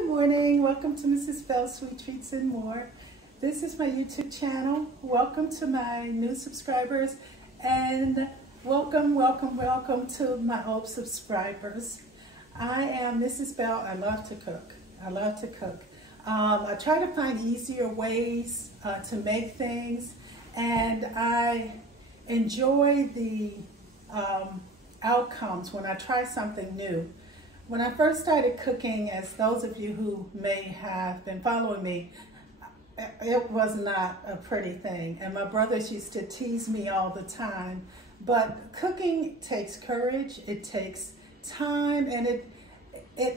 Good morning. Welcome to Mrs. Bell's Sweet Treats and More. This is my YouTube channel. Welcome to my new subscribers and welcome to my old subscribers. I am Mrs. Bell. I love to cook. I try to find easier ways to make things, and I enjoy the outcomes when I try something new. When I first started cooking, as those of you who may have been following me, it was not a pretty thing. And my brothers used to tease me all the time. But cooking takes courage, it takes time, and it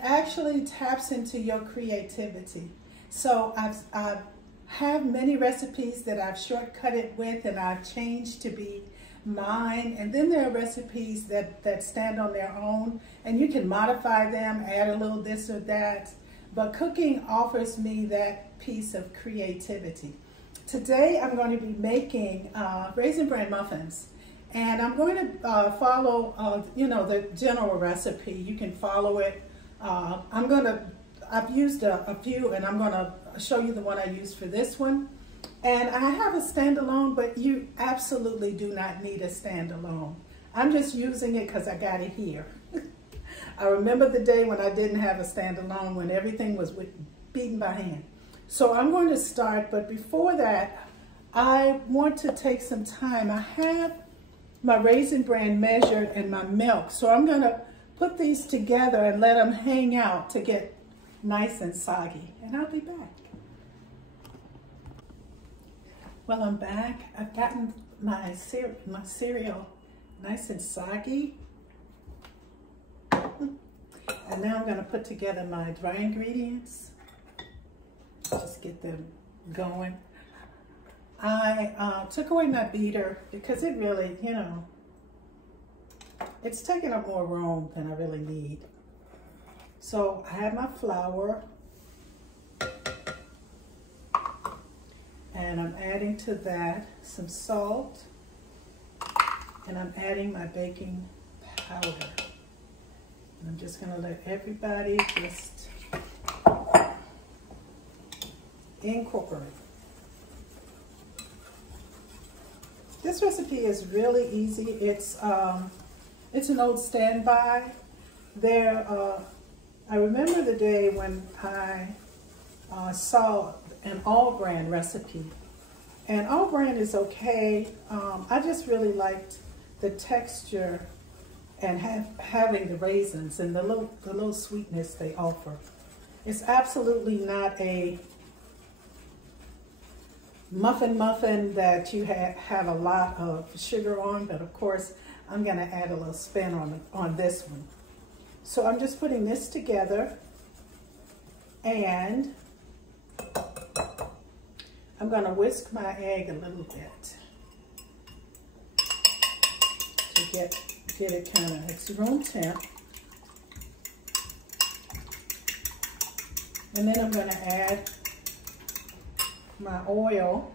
actually taps into your creativity. So I have many recipes that I've shortcutted with and I've changed to be mine, and then there are recipes that stand on their own and you can modify them, add a little this or that, but cooking offers me that piece of creativity. Today I'm going to be making Raisin Bran Muffins, and I'm going to follow the general recipe. You can follow it. I've used a few, and I'm going to show you the one I used for this one. And I have a standalone, but you absolutely do not need a standalone. I'm just using it because I got it here. I remember the day when I didn't have a standalone, when everything was beaten by hand. So I'm going to start, but before that, I want to take some time. I have my Raisin Bran measured and my milk, so I'm going to put these together and let them hang out to get nice and soggy, and I'll be back. Well, I'm back. I've gotten my cereal nice and soggy. And now I'm going to put together my dry ingredients. Just get them going. I took away my beater because it really, it's taking up more room than I really need. So I have my flour. And I'm adding to that some salt, and I'm adding my baking powder. And I'm just gonna let everybody just incorporate. This recipe is really easy. It's an old standby. I remember the day when I saw an all-bran recipe, and all-bran is okay. I just really liked the texture and having the raisins and the little sweetness they offer. It's absolutely not a muffin that you have a lot of sugar on, but of course I'm going to add a little spin on this one. So I'm just putting this together, and I'm going to whisk my egg a little bit to get it kind of, it's room temp. And then I'm going to add my oil.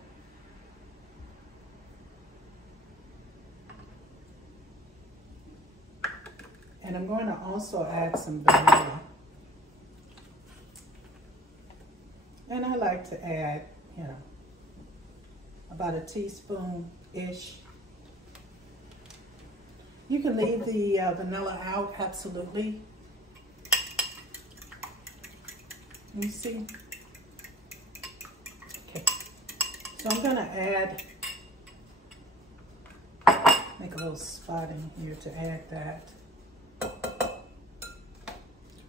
And I'm going to also add some vanilla. And I like to add, about a teaspoon-ish. You can leave the vanilla out, absolutely. You see? Okay, so I'm gonna make a little spot in here to add that.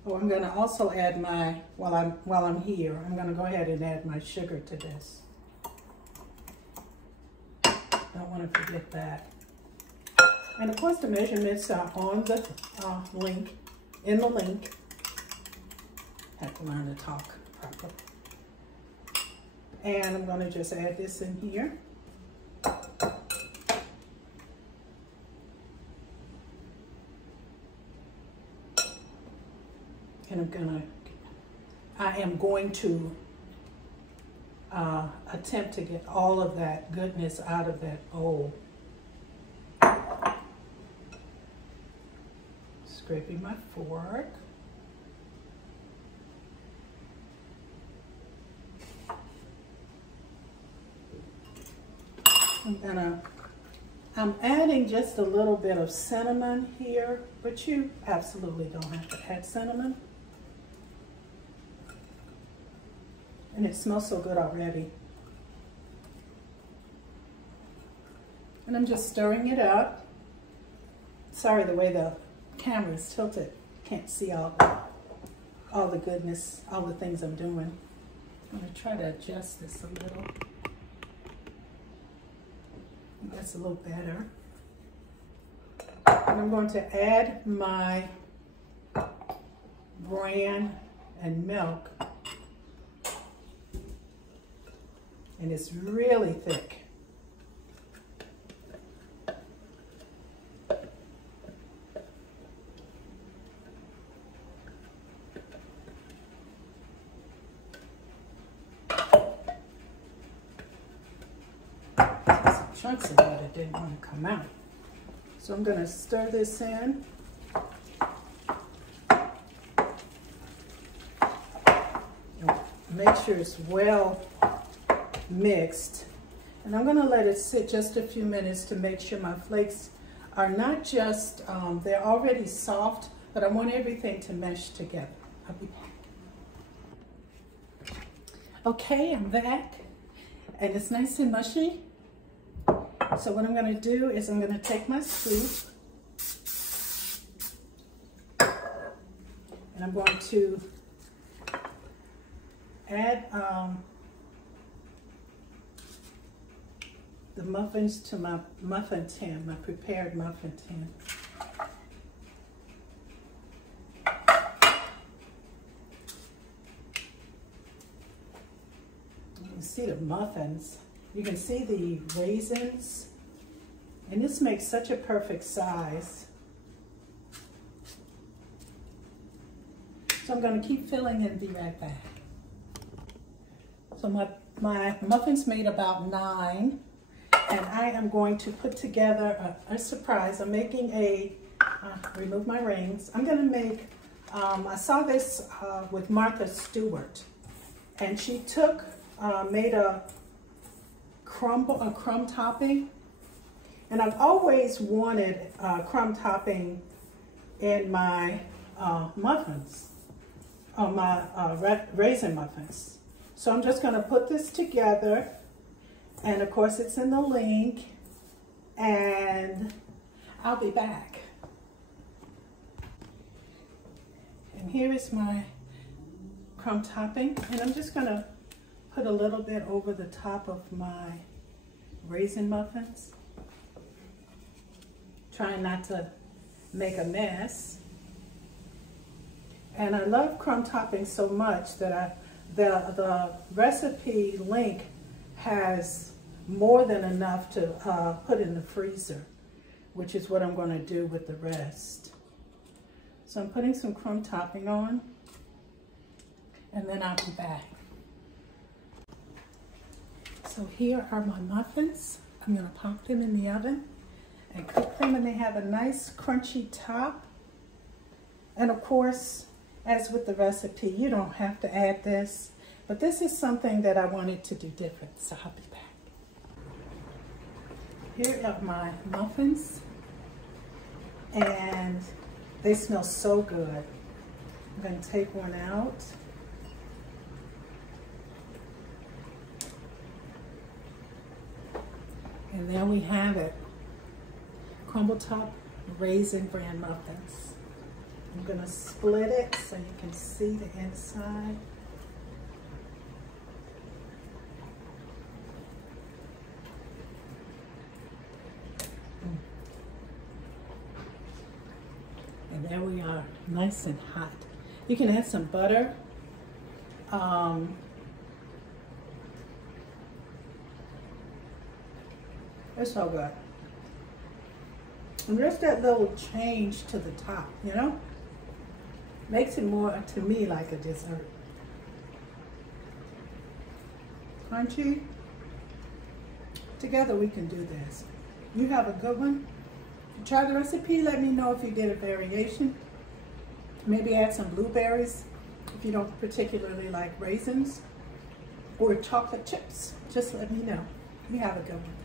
Oh, I'm gonna also add while I'm here, I'm gonna go ahead and add my sugar to this. Don't want to forget that. And of course the measurements are on the link, in the link. I have to learn to talk properly. And I'm going to just add this in here. And I am going to attempt to get all of that goodness out of that bowl. Scraping my fork. I'm adding just a little bit of cinnamon here, but you absolutely don't have to add cinnamon. And it smells so good already. And I'm just stirring it up. Sorry, the way the camera is tilted. Can't see all the goodness, all the things I'm doing. I'm gonna try to adjust this a little. That's a little better. And I'm going to add my bran and milk. And it's really thick. Chunks of it didn't want to come out. So I'm going to stir this in. Make sure it's well mixed. And I'm going to let it sit just a few minutes to make sure my flakes are not just, they're already soft, but I want everything to mesh together. I'll be back. Okay, I'm back. And it's nice and mushy. So what I'm going to do is I'm going to take my scoop and I'm going to add the muffins to my muffin tin, my prepared muffin tin. You can see the muffins. You can see the raisins, and this makes such a perfect size. So I'm going to keep filling and be right back. So my muffins made about 9, and I am going to put together a surprise. I'm making a, remove my rings. I'm going to make, I saw this with Martha Stewart, and she took, made a crumb topping, and I've always wanted crumb topping in my muffins, my raisin muffins. So I'm just going to put this together, and of course it's in the link, and I'll be back. And here is my crumb topping, and I'm just going to put a little bit over the top of my raisin muffins. Trying not to make a mess. And I love crumb topping so much that the recipe link has more than enough to put in the freezer, which is what I'm going to do with the rest. So I'm putting some crumb topping on, and then I'll be back. So here are my muffins. I'm going to pop them in the oven and cook them, and they have a nice crunchy top. And of course, as with the recipe, you don't have to add this, but this is something that I wanted to do different, so I'll be back. Here are my muffins, and they smell so good. I'm going to take one out. And there we have it, crumble top Raisin Bran Muffins. I'm going to split it so you can see the inside. And there we are, nice and hot. You can add some butter. It's so good. And just that little change to the top, you know? Makes it more, to me, like a dessert. Crunchy. Together we can do this. You have a good one. If you try the recipe, let me know if you did a variation. Maybe add some blueberries if you don't particularly like raisins, or chocolate chips. Just let me know. You have a good one.